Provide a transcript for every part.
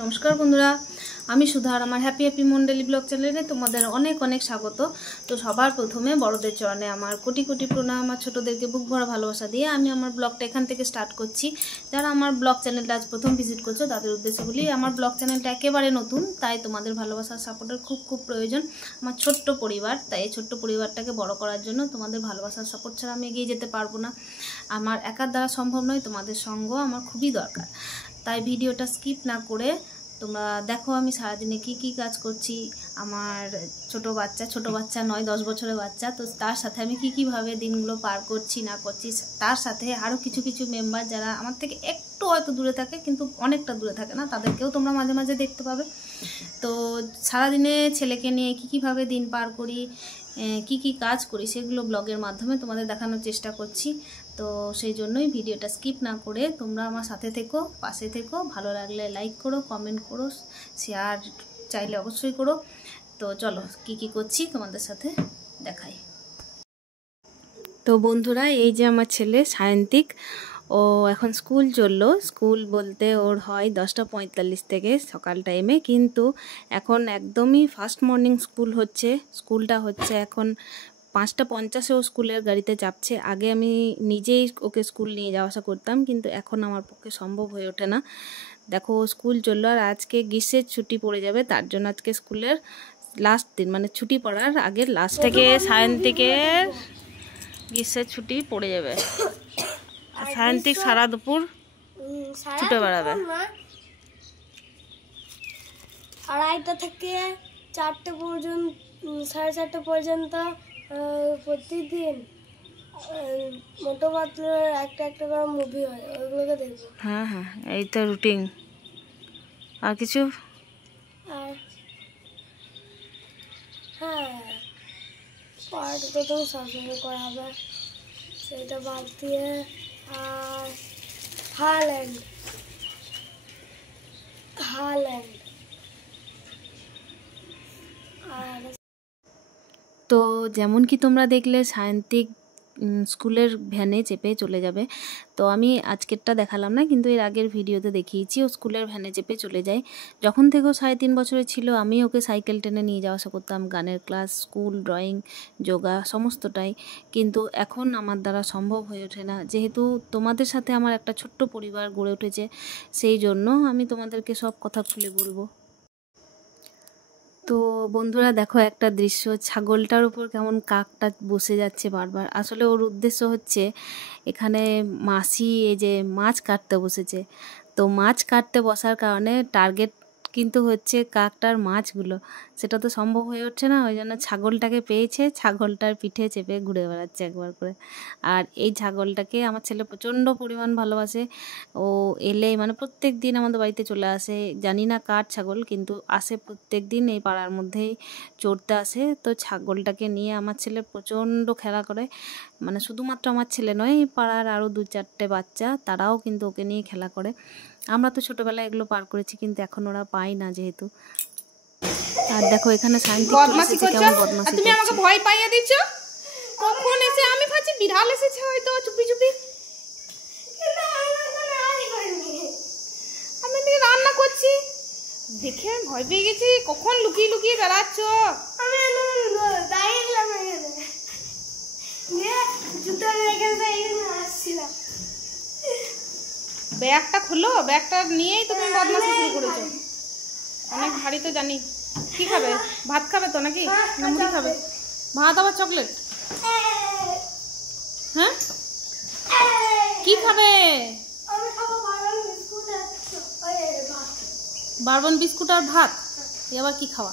नमस्कार बंधुरा आमी सुधा और आमार हैप्पी हैप्पी मन डेली ब्लग चैनेले तोमादेर अनेक अनेक स्वागत। तो सबार प्रथमे बड़ोदेर चरणे आमार कोटी कोटी प्रणाम और छोटोदेरके बुक भरा भालोबासा दिए आमी आमार ब्लगटा एखान थेके स्टार्ट करछि। जारा आमार ब्लग चैनेलटा आज प्रथम भिजिट करछो तादेर उद्देश्य बली आमार ब्लग चैनेलटा एकेबारे नतुन, ताई तोमादेर भालोबासा सापोर्टेर खूब खूब प्रयोजन। आमार छोट्ट परिवार, ताई छोट्ट परिवारटाके बड़ो करार जोन्नो तोमादेर भालोबासा सापोर्ट छाड़ा आमी एगिये जेते पारबो ना। आमार एकार द्वारा सम्भव नय, तोमादेर संग आमार खूबई दरकार। ताई भिडियोटा स्किप ना करे তোমরা দেখো আমি সারাদিনে কি কাজ করছি। আমার ছোট বাচ্চা 9-10 বছরের বাচ্চা, তো তার সাথে আমি কিভাবে দিনগুলো পার করছি না করছি, তার সাথে আরও কিছু মেম্বার যারা আমার থেকে একটু হয়তো দূরে থাকে কিন্তু অনেকটা দূরে থাকে না, তাদেরকেও তোমরা মাঝে মাঝে দেখতে পাবে। তো সারাদিনে ছেলেকে নিয়ে কিভাবে দিন পার করি, কি কাজ করি সেগুলো ব্লগের মাধ্যমে তোমাদের দেখানোর চেষ্টা করছি। তো সেই জন্যই ভিডিওটা স্কিপ না করে তোমরা আমার সাথে থেকো, পাশে থেকো। ভালো লাগলে লাইক করো, কমেন্ট করো, শেয়ার চাইলে অবশ্যই করো। তো চলো কি করছি তোমাদের সাথে দেখাই। তো বন্ধুরা এই যে আমার ছেলে সায়ন্তিক, ও এখন স্কুল চললো। স্কুল বলতে ওর হয় 10টা 45 থেকে সকাল টাইমে, কিন্তু এখন একদমই ফার্স্ট মর্নিং স্কুল হচ্ছে। স্কুলটা হচ্ছে এখন 5টা 50-এ ও স্কুলের গাড়িতে চাপছে। আগে আমি নিজেই ওকে স্কুল নিয়ে যাওয়া আসা করতাম, কিন্তু এখন আমার পক্ষে সম্ভব হয়ে ওঠে না। দেখো স্কুল চললো, আর আজকে গ্রীষ্মের ছুটি পড়ে যাবে, তার জন্য আজকে স্কুলের লাস্ট দিন, মানে ছুটি পড়ার আগের লাস্ট থেকে সায়ন্তিকের গ্রীষ্মের ছুটি পড়ে যাবে। সায়ন্তিক সারা দুপুর ছুটে বেড়াবে। 2:30 থেকে 4টে পর্যন্ত, 4:30 পর্যন্ত প্রতিদিন মোটো পাতলার একটা করে মুভি হয়, ওইগুলোকে দেখবো। হ্যাঁ এই তো রুটিন। আর কিছু? আর হ্যাঁ, পড়াটা তো তুমি সবসময় করাবে, সেটা বাদ দিয়ে। আর হারল্যান্ড আর তো যেমন কি তোমরা দেখলে সায়ন্তিক স্কুলের ভ্যানে চেপে চলে যাবে। তো আমি আজকেরটা দেখালাম না, কিন্তু এর আগের ভিডিওতে দেখিয়েছি ও স্কুলের ভ্যানে চেপে চলে যায়। যখন থেকে ও 3.5 বছরের ছিল আমি ওকে সাইকেল টেনে নিয়ে যাওয়া আসা করতাম, গানের ক্লাস, স্কুল, ড্রয়িং, যোগা সমস্তটাই। কিন্তু এখন আমার দ্বারা সম্ভব হয়ে ওঠে না, যেহেতু তোমাদের সাথে আমার একটা ছোট্ট পরিবার গড়ে উঠেছে, সেই জন্য আমি তোমাদেরকে সব কথা খুলে বলবো। তো বন্ধুরা দেখো একটা দৃশ্য, ছাগলটার উপর কেমন কাকটা বসে যাচ্ছে বারবার। আসলে ওর উদ্দেশ্য হচ্ছে এখানে মাসি এই যে মাছ কাটতে বসেছে, তো মাছ কাটতে বসার কারণে টার্গেট কিন্তু হচ্ছে কাকটার মাছগুলো, সেটা তো সম্ভব হয়ে উঠছে না। ওই জন্য ছাগলটাকে পেয়েছে, ছাগলটার পিঠে চেপে ঘুরে বেড়াচ্ছে একবার করে। আর এই ছাগলটাকে আমার ছেলে প্রচণ্ড পরিমাণ ভালোবাসে। ও এলেই মানে প্রত্যেক দিন আমাদের বাড়িতে চলে আসে, জানি না কার ছাগল, কিন্তু আসে প্রত্যেক দিন, এই পাড়ার মধ্যেই চড়তে আসে। তো ছাগলটাকে নিয়ে আমার ছেলে প্রচণ্ড খেলা করে, মানে শুধুমাত্র আমার ছেলে নয়, এই পাড়ার আরও 2-4টে বাচ্চা তারাও কিন্তু ওকে নিয়ে খেলা করে। আমরা তো ছোটোবেলায় এগুলো পার করেছি, কিন্তু এখন ওরা পায় না যেহেতু। আর দেখো এখানে সায়ন্তিক বদমাশি করছো, তুমি আমাকে ভয় পাইয়ে দিচ্ছ। কখন এসে আমি ভাবছি বিড়াল এসেছে হয়তো চুপি আমি এদিকে রান্না করছি, দেখে আমি ভয় পেয়ে গেছি। কখন লুকিয়ে বেড়াচ্ছ? আমি দাঁড়িয়েছিলাম এখানে, জুতো রেখে আসছিলাম। ব্যাগটা খুলো, ব্যাগটা নিয়েই তুমি বদমাশি শুরু করেছো। অনেক ভারী তো জানি। কি খাবে? ভাত খাবে তো নাকি না মুড়ি খাবে? ভাত আবার চকলেট? হ্যাঁ কি খাবে? বারবন বিস্কুট আর ভাত, এবার কি খাওয়া?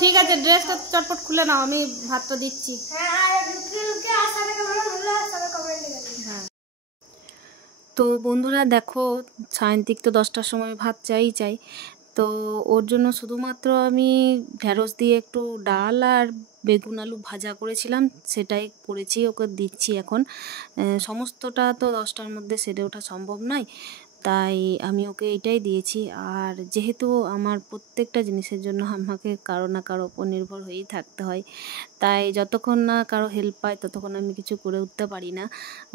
ঠিক আছে, ড্রেসটা চটপট খুলে নাও, আমি ভাতটা দিচ্ছি। হ্যাঁ তো বন্ধুরা দেখো সায়ন্তিক তো 10টার সময় ভাত চাই, তো ওর জন্য শুধুমাত্র আমি ঢ্যাঁড়স দিয়ে একটু ডাল আর বেগুন আলু ভাজা করেছিলাম, সেটাই করেছি, ওকে দিচ্ছি এখন। সমস্তটা তো 10টার মধ্যে সেরে ওঠা সম্ভব নয়, তাই আমি ওকে এটাই দিয়েছি। আর যেহেতু আমার প্রত্যেকটা জিনিসের জন্য আমাকে কারো না কারো ওপর নির্ভর হয়েই থাকতে হয়, তাই যতক্ষণ না কারো হেল্প পাই ততক্ষণ আমি কিছু করে উঠতে পারি না।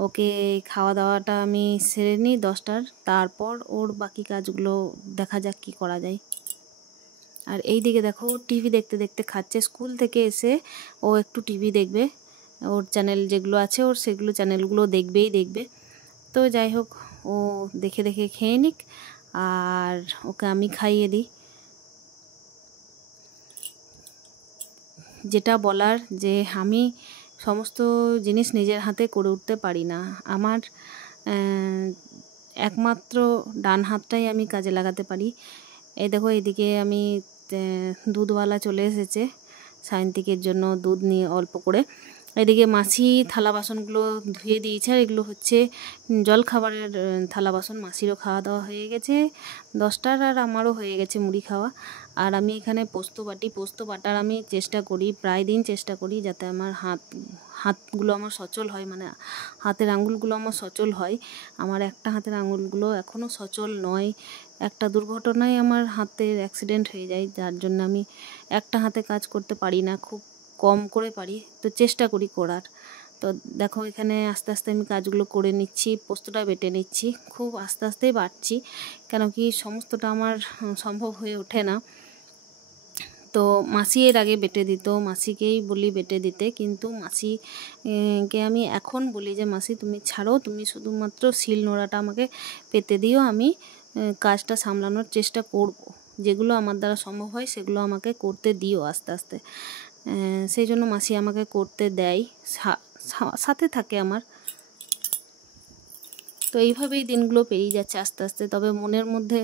ওকে খাওয়া দাওয়াটা আমি সেরে নিই 10টার, তারপর ওর বাকি কাজগুলো দেখা যাক কী করা যায়। আর এই দিকে দেখো টিভি দেখতে দেখতে খাচ্ছে। স্কুল থেকে এসে ও একটু টিভি দেখবে, ওর চ্যানেল যেগুলো আছে ওর সেগুলো চ্যানেলগুলো দেখবে। তো যাই হোক, ও দেখে দেখে খেয়ে নিক, আর ওকে আমি খাইয়ে দিই। যেটা বলার যে আমি সমস্ত জিনিস নিজের হাতে করে উঠতে পারি না। আমার একমাত্র ডান হাতটাই আমি কাজে লাগাতে পারি। এই দেখো এদিকে আমি দুধওয়ালা চলে এসেছে সায়ন্তিকের জন্য দুধ নিয়ে অল্প করে। এদিকে মাসি থালা বাসনগুলো ধুয়ে দিয়েছে, আর এগুলো হচ্ছে জল খাবারের থালা বাসন। মাসিরও খাওয়া দাওয়া হয়ে গেছে 10টার, আর আমারও হয়ে গেছে মুড়ি খাওয়া। আর আমি এখানে পোস্ত বাটার আমি চেষ্টা করি, প্রায় দিন চেষ্টা করি যাতে আমার হাতগুলো আমার সচল হয়, মানে হাতের আঙুলগুলো আমার সচল হয়। আমার একটা হাতের আঙুলগুলো এখনও সচল নয়। একটা দুর্ঘটনায় আমার হাতের অ্যাক্সিডেন্ট হয়ে যায়, যার জন্য আমি একটা হাতে কাজ করতে পারি না, খুব কম করে পারি। তো চেষ্টা করি করার। তো দেখো এখানে আস্তে আস্তে আমি কাজগুলো করে নিচ্ছি, পোস্তটা বেটে নিচ্ছি, খুব আস্তে আস্তেই বাটছি, কেন কি সমস্তটা আমার সম্ভব হয়ে ওঠে না। তো মাসি এর আগে বেটে দিত, মাসিকেই বলি বেটে দিতে, কিন্তু মাসিকে আমি এখন বলি যে মাসি তুমি ছাড়ো, তুমি শুধুমাত্র শিল নোড়াটা আমাকে পেতে দিও, আমি কাজটা সামলানোর চেষ্টা করব। যেগুলো আমার দ্বারা সম্ভব হয় সেগুলো আমাকে করতে দিও আস্তে আস্তে। সেই জন্য মাসি আমাকে করতে দেয়, সাথে থাকে আমার। তো এইভাবেই দিনগুলো পেরিয়ে যাচ্ছে আস্তে আস্তে। তবে মনের মধ্যে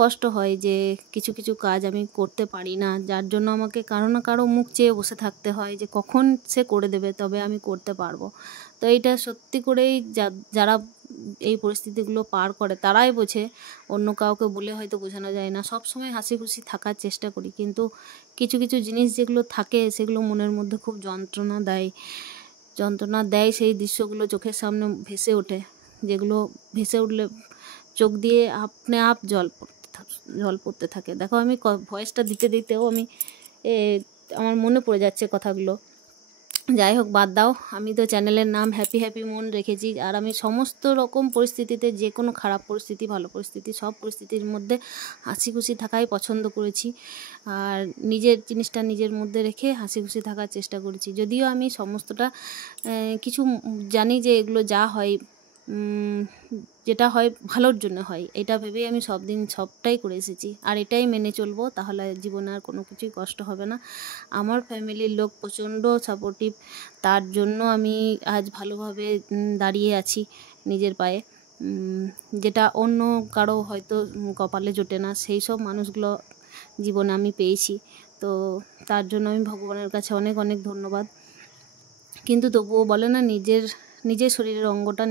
কষ্ট হয় যে কিছু কিছু কাজ আমি করতে পারি না, যার জন্য আমাকে কারো না কারো মুখ চেয়ে বসে থাকতে হয় যে কখন সে করে দেবে তবে আমি করতে পারবো। তো এইটা সত্যি করেই যারা এই পরিস্থিতিগুলো পার করে তারাই বোঝে, অন্য কাউকে বলে হয়তো বোঝানো যায় না। সব সময় হাসি খুশি থাকার চেষ্টা করি, কিন্তু কিছু কিছু জিনিস যেগুলো থাকে সেগুলো মনের মধ্যে খুব যন্ত্রণা দেয়। সেই দৃশ্যগুলো চোখের সামনে ভেসে ওঠে, যেগুলো ভেসে উঠলে চোখ দিয়ে আপনি আপ জল পড়তে থাকে। দেখো আমি ভয়েসটা দিতে দিতেও আমি আমার মনে পড়ে যাচ্ছে কথাগুলো। যাই হোক, বাদ দাও। আমি তো চ্যানেলের নাম হ্যাপি মন রেখেছি, আর আমি সমস্ত রকম পরিস্থিতিতে, যে কোনো খারাপ পরিস্থিতি ভালো পরিস্থিতি সব পরিস্থিতির মধ্যে হাসি খুশি থাকাই পছন্দ করেছি, আর নিজের জিনিসটা নিজের মধ্যে রেখে হাসি খুশি থাকার চেষ্টা করেছি। যদিও আমি সমস্তটা কিছু জানি যে এগুলো যা হয়, যেটা হয় ভালোর জন্য হয়, এটা ভেবেই আমি সবটাই করে এসেছি, আর এটাই মেনে চলবো। তাহলে জীবনে আর কোনো কিছুই কষ্ট হবে না। আমার ফ্যামিলির লোক প্রচণ্ড সাপোর্টিভ, তার জন্য আমি আজ ভালোভাবে দাঁড়িয়ে আছি নিজের পায়ে, যেটা অন্য কারো হয়তো কপালে জোটে না। সেই সব মানুষগুলো জীবনে আমি পেয়েছি, তো তার জন্য আমি ভগবানের কাছে অনেক অনেক ধন্যবাদ। কিন্তু তবুও বলে না, নিজের শরীরের অঙ্গটা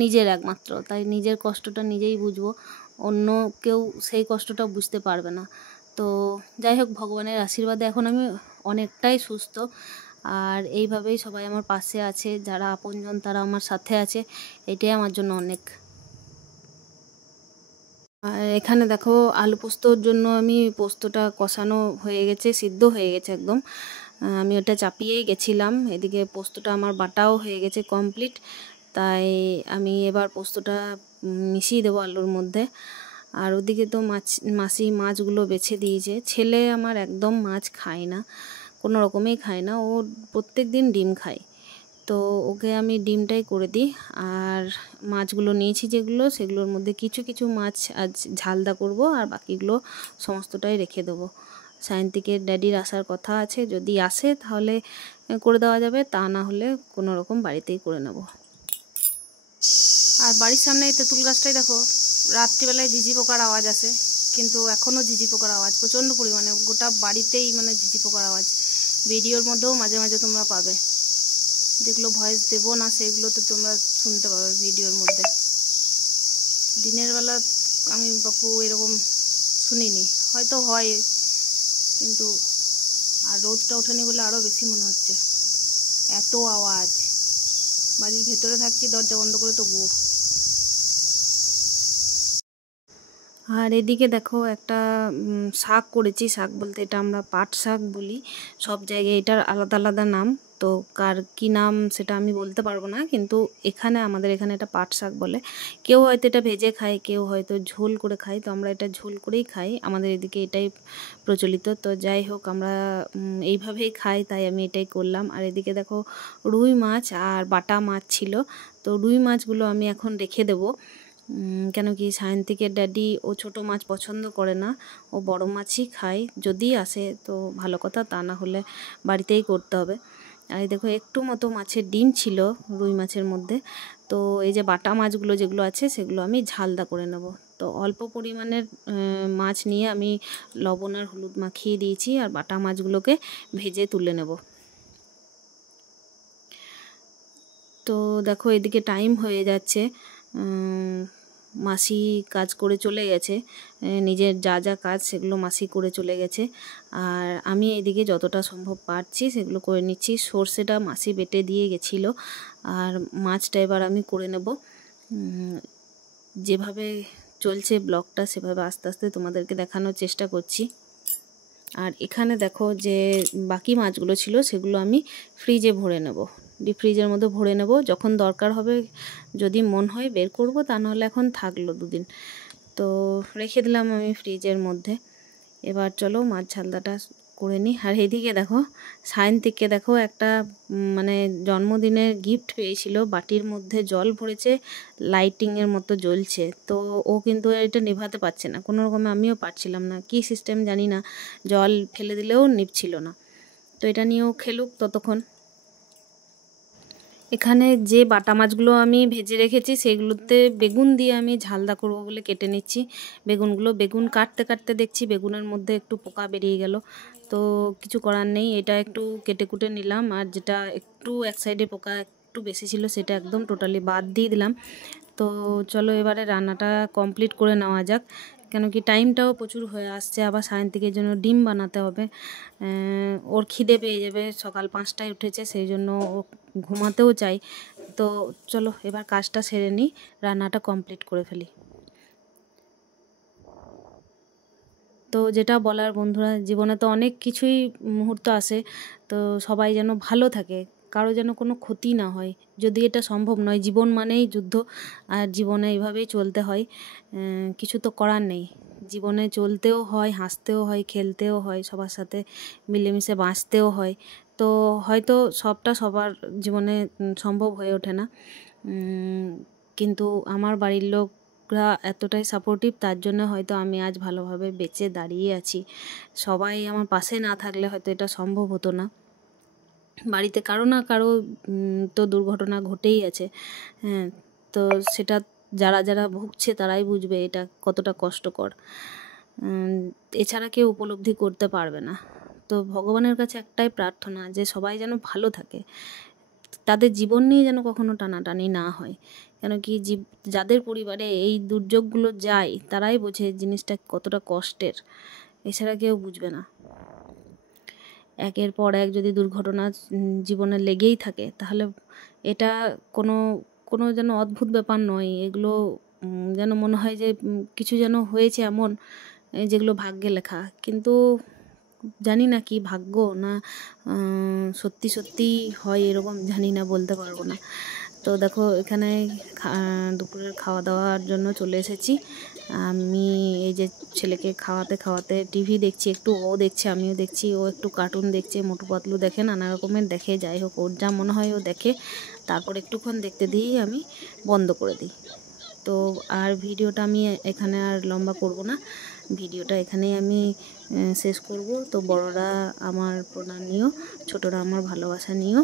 নিজের একমাত্র, তাই নিজের কষ্টটা নিজেই বুঝবো, অন্য কেউ সেই কষ্টটা বুঝতে পারবে না। তো যাই হোক, ভগবানের আশীর্বাদে এখন আমি অনেকটাই সুস্থ, আর এইভাবেই সবাই আমার পাশে আছে, যারা আপনজন তারা আমার সাথে আছে, এটাই আমার জন্য অনেক। আর এখানে দেখো আলু পোস্তর জন্য আমি পোস্তটা কষানো হয়ে গেছে, সিদ্ধ হয়ে গেছে একদম, আমি ওটা চাপিয়েই গেছিলাম। এদিকে পোস্তটা আমার বাটাও হয়ে গেছে কমপ্লিট, তাই আমি এবার পোস্তটা মিশিয়ে দেবো আলুর মধ্যে। আর ওদিকে তো মাসি মাছগুলো বেছে দিয়েছে। ছেলে আমার একদম মাছ খায় না, কোনো রকমেই খায় না, ও প্রত্যেক দিন ডিম খায়, তো ওকে আমি ডিমটাই করে দিই। আর মাছগুলো নিয়েছি যেগুলো, সেগুলোর মধ্যে কিছু কিছু মাছ আজ ঝালদা করব, আর বাকিগুলো সমস্তটাই রেখে দেবো। সায়ন্তিকের ড্যাডির আসার কথা আছে, যদি আসে তাহলে করে দেওয়া যাবে, তা না হলে কোনো রকম বাড়িতেই করে নেব। আর বাড়ির সামনে এই তেঁতুল গাছটাই দেখো, রাত্রিবেলায় ঝিঝি পোকার আওয়াজ আসে, কিন্তু এখনও ঝিঝি পোকার আওয়াজ প্রচণ্ড পরিমাণে, গোটা বাড়িতেই মানে ঝিঝি পোকার আওয়াজ। ভিডিওর মধ্যেও মাঝে মাঝে তোমরা পাবে, যেগুলো ভয়েস দেবো না সেগুলোতে তোমরা শুনতে পাবে ভিডিওর মধ্যে। দিনের বেলা আমি বাপু এরকম শুনিনি, হয়তো হয়, কিন্তু আর রোদটা ওঠেনি বলে আরও বেশি মনে হচ্ছে, এত আওয়াজ। বাড়ির ভেতরে থাকছি দরজা বন্ধ করে, তবুও আর এদিকে দেখো একটা শাক করেছি। শাক বলতে এটা আমরা পাট শাক বলি, সব জায়গায় এটার আলাদা আলাদা নাম, তো কার কী নাম সেটা আমি বলতে পারবো না, কিন্তু এখানে আমাদের এখানে এটা পাট শাক বলে। কেউ হয়তো এটা ভেজে খায়, কেউ হয়তো ঝোল করে খায়, তো আমরা এটা ঝোল করেই খাই, আমাদের এদিকে এটাই প্রচলিত। তো যাই হোক, আমরা এইভাবেই খাই, তাই আমি এটাই করলাম। আর এদিকে দেখো রুই মাছ আর বাটা মাছ ছিল, তো রুই মাছগুলো আমি এখন রেখে দেবো, কেন কি সায়ন্তিকের ড্যাডি ও ছোটো মাছ পছন্দ করে না, ও বড় মাছই খায়, যদি আসে তো ভালো কথা, তা না হলে বাড়িতেই করতে হবে। আর এই দেখো একটু মতো মাছের ডিম ছিল রুই মাছের মধ্যে। তো এই যে বাটা মাছগুলো যেগুলো আছে সেগুলো আমি ঝালদা করে নেব। তো অল্প পরিমাণের মাছ নিয়ে আমি লবণ আর হলুদ মাখিয়ে দিয়েছি, আর বাটা মাছগুলোকে ভেজে তুলে নেব। তো দেখো এদিকে টাইম হয়ে যাচ্ছে, মাসি কাজ করে চলে গেছে, নিজের যা যা কাজ সেগুলো মাসি করে চলে গেছে, আর আমি এদিকে যতটা সম্ভব পারছি সেগুলো করে নিচ্ছি। সর্ষেটা মাসি বেটে দিয়ে গেছিলো, আর মাছটা এবার আমি করে নেব। যেভাবে চলছে ব্লগটা সেভাবে আস্তে আস্তে তোমাদেরকে দেখানোর চেষ্টা করছি। আর এখানে দেখো যে বাকি মাছগুলো ছিল সেগুলো আমি ফ্রিজে ভরে নেব, ডিপ ফ্রিজের মধ্যে ভরে নেব, যখন দরকার হবে যদি মন হয় বের করব, তা নাহলে এখন থাকলো 2 দিন, তো রেখে দিলাম আমি ফ্রিজের মধ্যে। এবার চলো মাছ ঝালদাটা করে নিই। আর এদিকে দেখো সায়ন্তিককে দেখো একটা মানে জন্মদিনের গিফট পেয়েছিল, বাটির মধ্যে জল ভরেছে, লাইটিংয়ের মতো জ্বলছে, তো ও কিন্তু এটা নেভাতে পারছে না কোনো রকমে, আমিও পারছিলাম না, কি সিস্টেম জানি না, জল ফেলে দিলেও নিভছিল না। তো এটা নিয়েও খেলুক ততক্ষণ। এখানে যে বাটা মাছগুলো আমি ভেজে রেখেছি সেগুলোতে বেগুন দিয়ে আমি ঝালদা করবো বলে কেটে নিচ্ছি বেগুনগুলো। বেগুন কাটতে কাটতে দেখছি বেগুনের মধ্যে একটু পোকা বেরিয়ে গেল, তো কিছু করার নেই, এটা একটু কেটে কুটে নিলাম, আর যেটা একটু এক সাইডে পোকা একটু বেশি ছিল সেটা একদম টোটালি বাদ দিয়ে দিলাম। তো চলো এবারে রান্নাটা কমপ্লিট করে নেওয়া যাক, কেন কি টাইমটাও প্রচুর হয়ে আসছে, আবার সায়ন্তিকের জন্য ডিম বানাতে হবে, ওর খিদে পেয়ে যাবে, সকাল 5টায় উঠেছে, সেই জন্য ও ঘুমাতেও চাই। তো চলো এবার কাজটা সেরে নিই, রান্নাটা কমপ্লিট করে ফেলি। তো যেটা বলার বন্ধুরা, জীবনে তো অনেক কিছুই মুহূর্ত আসে, তো সবাই যেন ভালো থাকে, কারো যেন কোনো ক্ষতি না হয়, যদি এটা সম্ভব নয়, জীবন মানেই যুদ্ধ, আর জীবনে এইভাবেই চলতে হয়, কিছু তো করার নেই, জীবনে চলতেও হয়, হাসতেও হয়, খেলতেও হয়, সবার সাথে মিলেমিশে বাঁচতেও হয়। তো হয়তো সবটা সবার জীবনে সম্ভব হয়ে ওঠে না, কিন্তু আমার বাড়ির লোকরা এতটাই সাপোর্টিভ, তার জন্য হয়তো আমি আজ ভালোভাবে বেঁচে দাঁড়িয়ে আছি। সবাই আমার পাশে না থাকলে হয়তো এটা সম্ভব হতো না। বাড়িতে কারো না কারো তো দুর্ঘটনা ঘটেই আছে, হ্যাঁ, তো সেটা যারা যারা ভুগছে তারাই বুঝবে এটা কতটা কষ্টকর, এছাড়া কেউ উপলব্ধি করতে পারবে না। তো ভগবানের কাছে একটাই প্রার্থনা যে সবাই যেন ভালো থাকে, তাদের জীবন নিয়ে যেন কখনো টানাটানি না হয়, কেন কি যাদের পরিবারে এই দুর্যোগগুলো যায় তারাই বোঝে জিনিসটা কতটা কষ্টের, এছাড়া কেউ বুঝবে না। একের পর এক যদি দুর্ঘটনা জীবনে লেগেই থাকে তাহলে এটা কোনো যেন অদ্ভুত ব্যাপার নয়, এগুলো যেন মনে হয় যে কিছু যেন হয়েছে এমন যেগুলো ভাগ্যে লেখা, কিন্তু জানি না কি ভাগ্য না সত্যি সত্যি হয় এরকম, জানি না, বলতে পারবো না। তো দেখো এখানে দুপুরের খাওয়া দাওয়ার জন্য চলে এসেছি। আমি এই যে ছেলেকে খাওয়াতে খাওয়াতে টিভি দেখছি, একটু ও দেখছে আমিও দেখছি, ও একটু কার্টুন দেখছে, মোটু পাতলু দেখে, নানা রকমের দেখে, যাই হোক ওর যা মনে হয় ও দেখে, তারপর একটুক্ষণ দেখতে দিয়েই আমি বন্ধ করে দিই। তো আর ভিডিওটা আমি এখানে আর লম্বা করব না, ভিডিওটা এখানেই আমি শেষ করব। তো বড়রা আমার প্রণাম নিও, ছোটরা আমার ভালোবাসা নিও।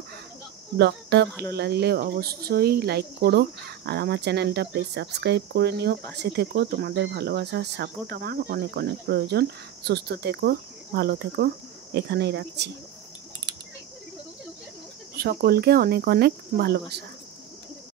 ব্লগটা ভালো লাগলে অবশ্যই লাইক করো, আর আমার চ্যানেলটা প্লিজ সাবস্ক্রাইব করে নিও, পাশে থেকো, তোমাদের ভালোবাসার সাপোর্ট আমার অনেক অনেক প্রয়োজন। সুস্থ থেকো, ভালো থেকো, এখানেই রাখছি। সকলকে অনেক অনেক ভালোবাসা।